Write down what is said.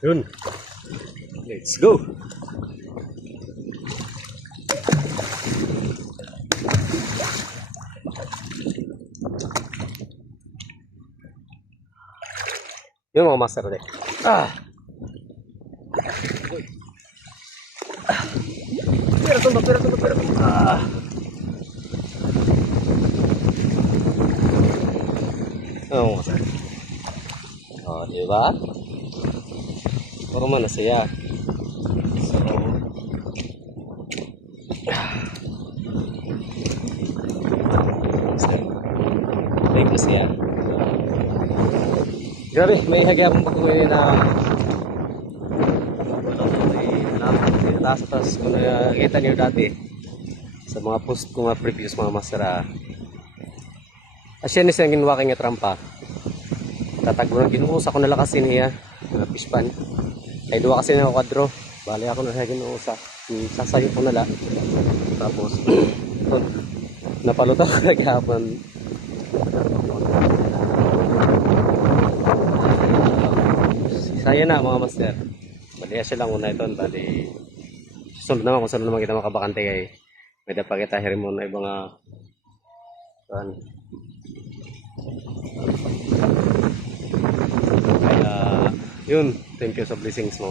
Yun. Let's go. Yun mga master ulit. Uy. Pira tumba. Oo, master. Oh, diba? Puro man na siya. So, break na siya. Grabe, may hagyapang pagkuhin na taas kung nakikita niyo dati sa mga post ko mga previous mga masara. Asya ni siyang ginawa kay nga trampa. Tatagbo ng ginuusa ko na lakasin niya na pispan. Ay duwa kasi na kwadro. Bali ako na sa ginuusa. Sasayo ko na la. Tapos napaluto ko naghapon. Saya na mga master. Bali asya lang una ito. Bali susunod naman kung saan naman kita makabakante kay may dapat kita hirin mo na ibang kaya yun, thank you sa blessings mo.